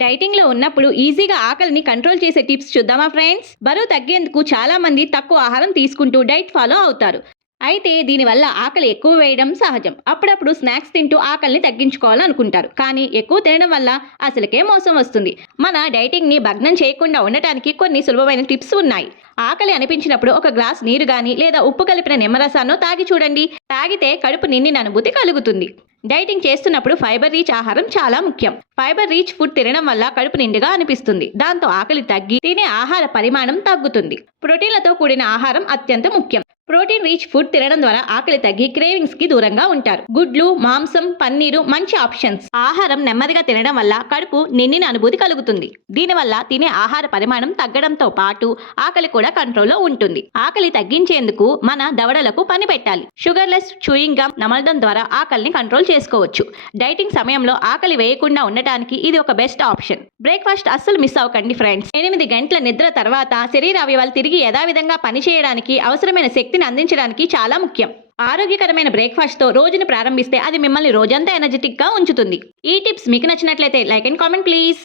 Dieting లో ఉన్నప్పుడు ఈజీగా ఆకలిని కంట్రోల్ చేసే టిప్స్ చూద్దామా ఫ్రెండ్స్. బరువు తగ్గేందుకు చాలా మంది తక్కువ ఆహారం తీసుకుంటూ డైట్ ఫాలో అవుతారు. అయితే దీనివల్ల ఆకలి ఎక్కువ వేయడం సహజం. అప్పుడప్పుడు స్నాక్స్ తింటూ ఆకలిని తగ్గించుకోవాలనుకుంటారు, కానీ ఎక్కువ తినడం వల్ల అసలుకే మోసం వస్తుంది. మన డైటింగ్ ని భగ్నం చేయకుండా ఉండటానికి కొన్ని సులభమైన టిప్స్ ఉన్నాయి. ఆకలి అనిపించినప్పుడు ఒక గ్లాస్ నీరు గాని లేదా ఉప్పు కలిపిన నిమ్మరసాన్ని తాగి చూడండి. తాగితే కడుపు నిండిన అనుభూతి కలుగుతుంది. డైటింగ్ చేస్తున్నప్పుడు ఫైబర్ రీచ్ ఆహారం చాలా ముఖ్యం. ఫైబర్ రీచ్ ఫుడ్ తినడం వల్ల కడుపు నిండుగా అనిపిస్తుంది. దాంతో ఆకలి తగ్గి తినే ఆహార పరిమాణం తగ్గుతుంది. ప్రోటీన్లతో కూడిన ఆహారం అత్యంత ముఖ్యం. ప్రోటీన్ రీచ్ ఫుడ్ తినడం ద్వారా ఆకలి తగ్గి క్రేవింగ్స్ కి దూరంగా ఉంటారు. గుడ్లు, మాంసం, పన్నీరు మంచి ఆప్షన్స్. ఆహారం నెమ్మదిగా తినడం వల్ల కడుపు నిండిన అనుభూతి కలుగుతుంది. దీనివల్ల తినే ఆహార పరిమాణం తగ్గడంతో పాటు ఆకలి కూడా కంట్రోల్లో ఉంటుంది. ఆకలి తగ్గించేందుకు మన దవడలకు పని పెట్టాలి. షుగర్లెస్ చూయింగ్ గమ్ నమలడం ద్వారా ఆకలిని కంట్రోల్ చేసుకోవచ్చు. డైటింగ్ సమయంలో ఆకలి వేయకుండా ఉండటానికి ఇది ఒక బెస్ట్ ఆప్షన్. బ్రేక్ఫాస్ట్ అస్సలు మిస్ అవ్వకండి ఫ్రెండ్స్. 8 గంటల నిద్ర తర్వాత శరీర అవయవాలు తిరిగి యథావిధంగా పనిచేయడానికి అవసరమైన శక్తిని అందించడానికి చాలా ముఖ్యం. ఆరోగ్యకరమైన బ్రేక్ఫాస్ట్ తో రోజును ప్రారంభిస్తే అది మిమ్మల్ని రోజంతా ఎనర్జెటిక్ గా ఉంచుతుంది. ఈ టిప్స్ మీకు నచ్చినట్లయితే లైక్ అండ్ కామెంట్ ప్లీజ్.